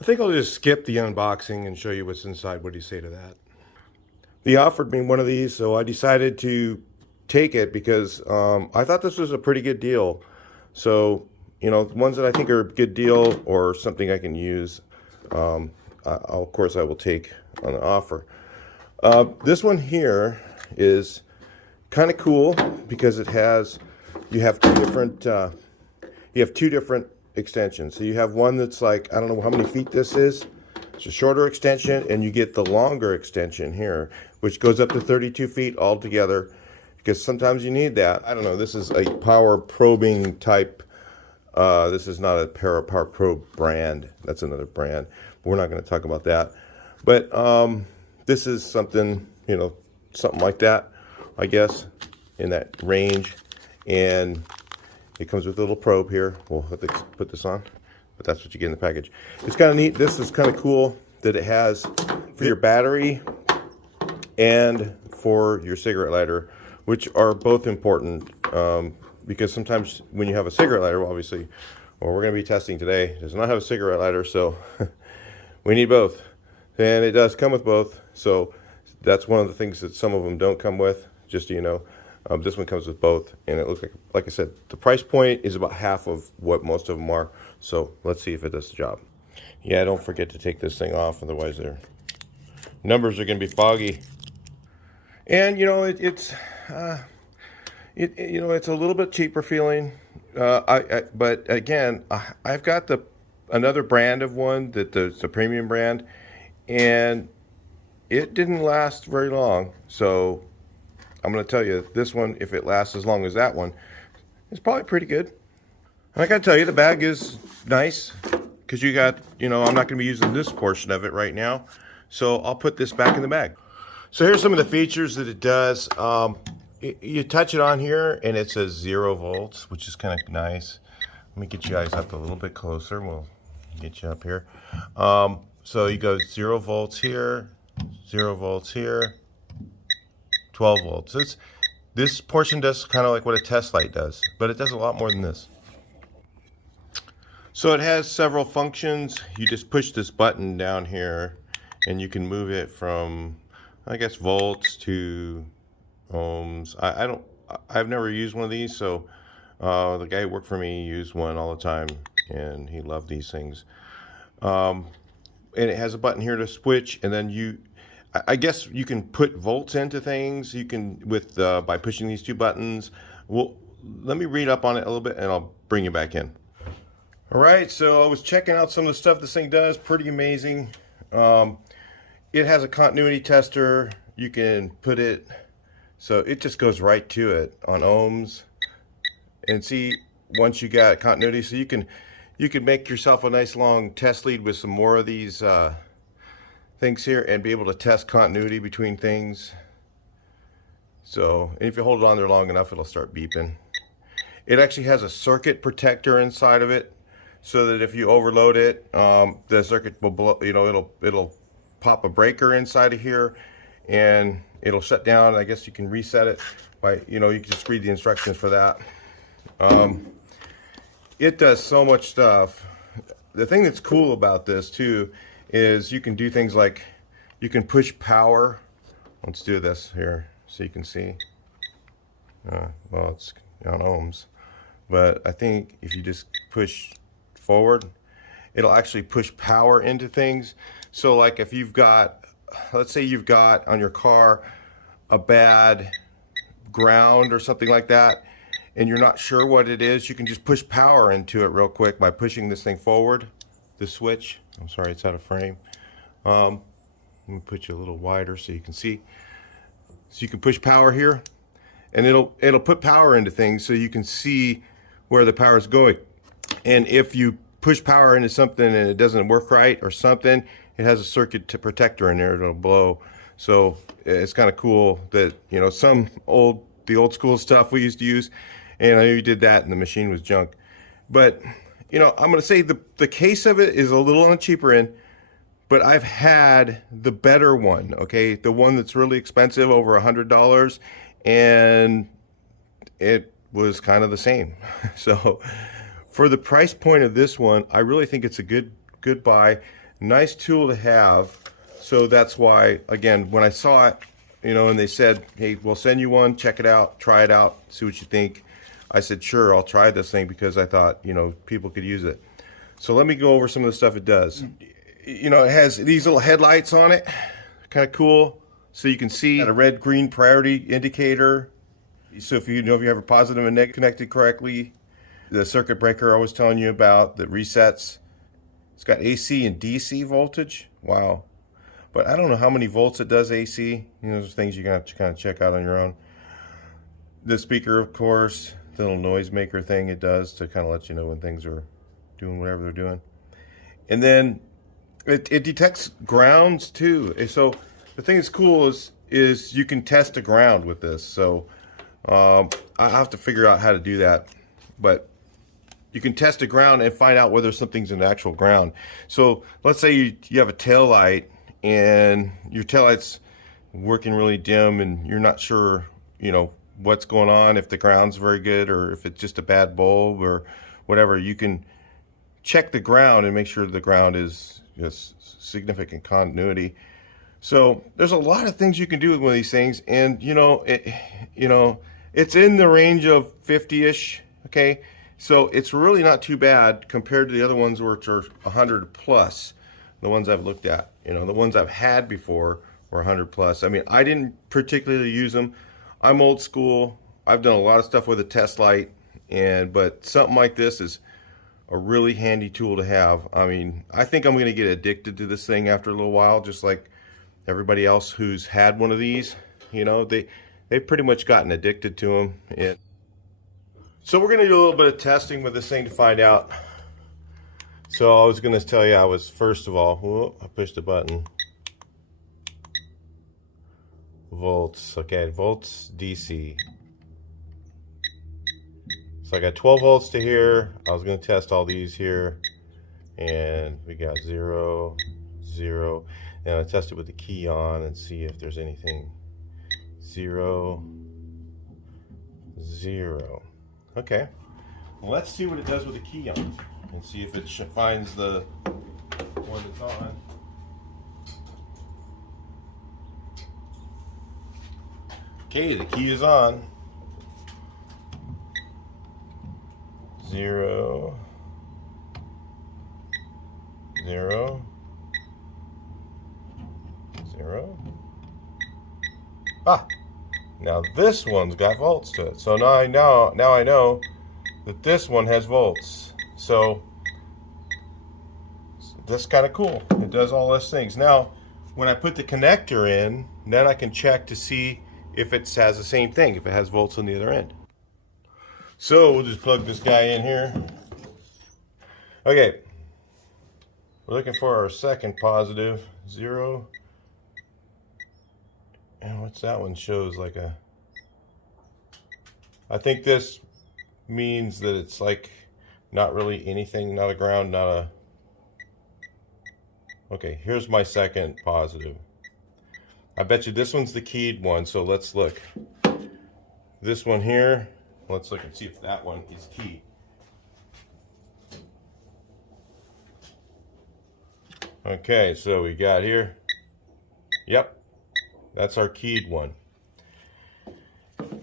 I think I'll just skip the unboxing and show you what's inside. What do you say to that? They offered me one of these, so I decided to take it because I thought this was a pretty good deal. So, ones that I think are a good deal or something I can use, of course I will take on the offer. This one here is kind of cool because you have two different extensions. So you have one that's like, I don't know how many feet this is. It's a shorter extension, and you get the longer extension here, which goes up to 32 feet altogether, because sometimes you need that. I don't know, this is a power probing type. This is not a Powerprobe brand. That's another brand. We're not going to talk about that. But this is something, something like that, I guess, in that range. And it comes with a little probe here. We'll have to put this on, but that's what you get in the package. It's kind of neat. This is kind of cool that it has for your battery and for your cigarette lighter, which are both important because sometimes when you have a cigarette lighter, well, obviously, well, we're going to be testing today, does not have a cigarette lighter, so we need both. And it does come with both, so that's one of the things that some of them don't come with, just so you know. This one comes with both, and it looks like I said, the price point is about half of what most of them are. So let's see if it does the job. Yeah, don't forget to take this thing off, otherwise their numbers are going to be foggy. And it's a little bit cheaper feeling. But again, I've got another brand of one that's a premium brand, and it didn't last very long. So I'm going to tell you, this one, if it lasts as long as that one, it's probably pretty good. And I got to tell you, the bag is nice because you got, I'm not going to be using this portion of it right now. So I'll put this back in the bag. So here's some of the features that it does. You touch it on here and it says 0 volts, which is kind of nice. Let me get you guys up a little bit closer. We'll get you up here. So you go 0 volts here, 0 volts here, 12 volts. This portion does kind of like what a test light does, but it does a lot more than this. So it has several functions. You just push this button down here and you can move it from, I guess, volts to ohms. I've never used one of these, so the guy who worked for me used one all the time and he loved these things. And it has a button here to switch, and then I guess you can put volts into things. You can by pushing these two buttons. Well, let me read up on it a little bit, and I'll bring you back in. All right, so I was checking out some of the stuff this thing does. Pretty amazing. It has a continuity tester. You can put it so it just goes right to it on ohms, and see once you got continuity, so you can make yourself a nice long test lead with some more of these things here and be able to test continuity between things. So, and if you hold it on there long enough, it'll start beeping. It actually has a circuit protector inside of it, so that if you overload it, the circuit will blow, it'll pop a breaker inside of here and it'll shut down. I guess you can reset it by, you can just read the instructions for that. It does so much stuff. The thing that's cool about this too is you can do things like you can push power. Let's do this here so you can see. Well, it's on ohms, but I think if you just push forward, it'll actually push power into things. So like if you've got, let's say you've got on your car a bad ground or something like that, and you're not sure what it is, you can just push power into it real quick by pushing this thing forward, the switch. I'm sorry, it's out of frame. Let me put you a little wider so you can see. So you can push power here, and it'll put power into things so you can see where the power is going. And if you push power into something and it doesn't work right or something, it has a circuit protector in there that'll blow. So it's kind of cool that, the old school stuff we used to use, and I know you did that and the machine was junk. But, I'm going to say the case of it is a little on the cheaper end, but I've had the better one, okay? The one that's really expensive, over $100, and it was kind of the same. So for the price point of this one, I really think it's a good buy. Nice tool to have. So that's why, again, when I saw it, you know, and they said, hey, we'll send you one, check it out, try it out, see what you think. I said, sure, I'll try this thing because I thought, you know, people could use it. So let me go over some of the stuff it does. You know, it has these little headlights on it, kind of cool. So you can see a red, green priority indicator. So if you know if you have a positive and negative connected correctly, the circuit breaker I was telling you about that resets. It's got AC and DC voltage. Wow. But I don't know how many volts it does AC. You know, those things you're going to have to kind of check out on your own. The speaker, of course, the little noisemaker thing it does to kind of let you know when things are doing whatever they're doing. And then it detects grounds too. And so the thing that's cool is you can test a ground with this. So I have to figure out how to do that. But you can test a ground and find out whether something's an actual ground. So let's say you have a tail light and your taillight's working really dim and you're not sure, you know, what's going on, if the ground's very good or if it's just a bad bulb or whatever. You can check the ground and make sure the ground is significant continuity. So there's a lot of things you can do with one of these things, and you know, it's in the range of 50-ish, okay? So it's really not too bad compared to the other ones which are 100 plus. The ones I've looked at, you know, the ones I've had before were 100 plus. I mean, I didn't particularly use them. I'm old school. I've done a lot of stuff with a test light, but something like this is a really handy tool to have. I mean, I think I'm going to get addicted to this thing after a little while, just like everybody else who's had one of these. You know, they've pretty much gotten addicted to them. So we're going to do a little bit of testing with this thing to find out. So I was going to tell you, first of all, I pushed the button. Volts, okay, volts DC. So I got 12 volts to here. I was going to test all these here, and we got 0, 0. And I test it with the key on and see if there's anything. 0, 0. Okay, well, let's see what it does with the key on and see if it finds the one that's on. Okay, the key is on. 0, 0, 0. Ah! Now this one's got volts to it. So now I know that this one has volts. So that's kind of cool. It does all those things. Now, when I put the connector in, then I can check to see if it has the same thing, if it has volts on the other end. So we'll just plug this guy in here. Okay, we're looking for our second positive, 0. And what's that one shows like a, I think this means that it's like not really anything, not a ground, not a, okay, here's my second positive. I bet you this one's the keyed one, so let's look. This one here, let's look and see if that one is keyed. Okay, so we got here, yep, that's our keyed one.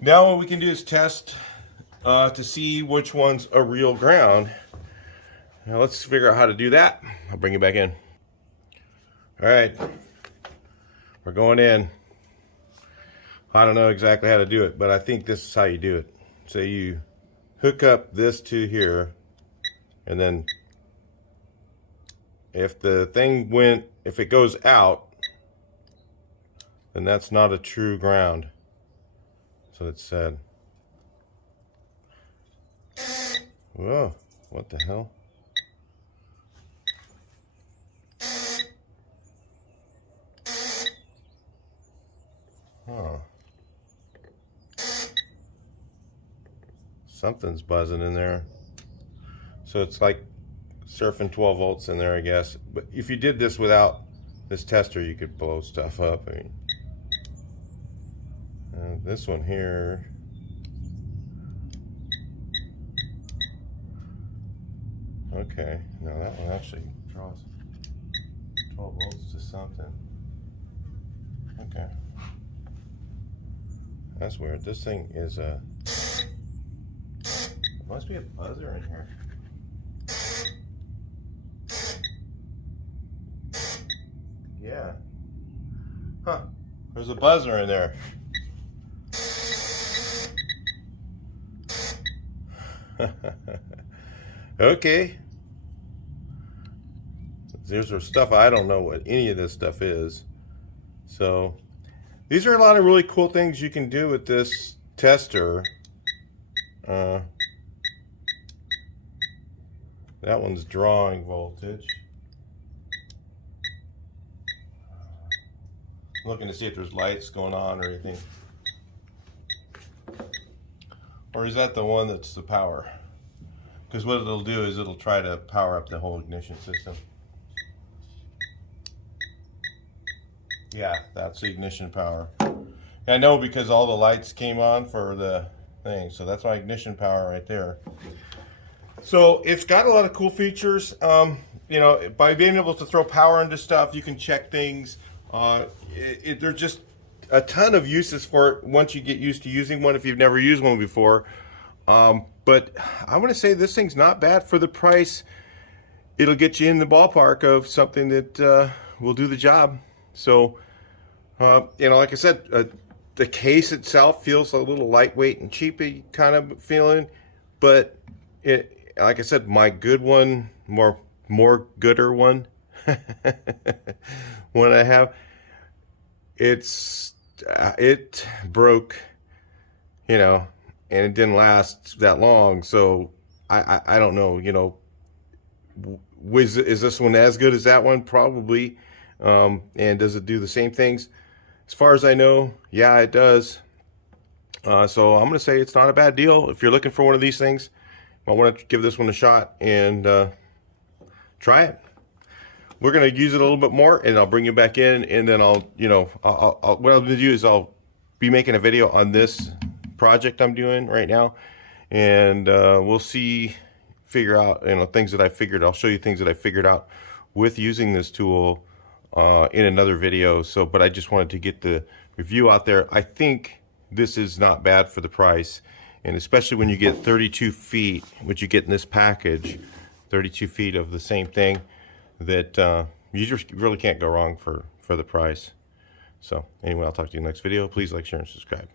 Now what we can do is test to see which one's a real ground. Now let's figure out how to do that. I'll bring you back in. All right, we're going in. I don't know exactly how to do it, but I think this is how you do it. So you hook up this to here, and then if the thing if it goes out, then that's not a true ground. That's what it said. Whoa, what the hell? Oh. Something's buzzing in there. So it's like surfing 12 volts in there, I guess. But if you did this without this tester, you could blow stuff up. I mean, this one here. Okay, now that one actually draws. to something. Okay. That's weird. This thing is a... There must be a buzzer in here. Yeah. Huh. There's a buzzer in there. Okay. There's some stuff I don't know what any of this stuff is. So these are a lot of really cool things you can do with this tester. That one's drawing voltage. I'm looking to see if there's lights going on or anything. Or is that the one that's the power? Because what it'll do is it'll try to power up the whole ignition system. Yeah, that's the ignition power. I know because all the lights came on for the thing, so that's my ignition power right there. So it's got a lot of cool features. You know, by being able to throw power into stuff, you can check things. There's just a ton of uses for it once you get used to using one if you've never used one before. But I want to say this thing's not bad for the price. It'll get you in the ballpark of something that will do the job. So, you know, like I said, the case itself feels a little lightweight and cheapy kind of feeling, but like I said, my good one, more gooder one, one I have, it broke, you know, and it didn't last that long. So I don't know, you know, is this one as good as that one? Probably. And does it do the same things? As far as I know, yeah, it does. So I'm going to say it's not a bad deal. If you're looking for one of these things, I want to give this one a shot and try it. We're going to use it a little bit more, and I'll bring you back in, and then I'll, you know, what I'm going to do is I'll be making a video on this project I'm doing right now, and we'll figure out, you know, things that I figured. I'll show you things that I figured out with using this tool in another video. So, but I just wanted to get the review out there. I think this is not bad for the price, and especially when you get 32 feet, which you get in this package, 32 feet of the same thing, that you just really can't go wrong for the price. So anyway, I'll talk to you in the next video. Please like, share, and subscribe.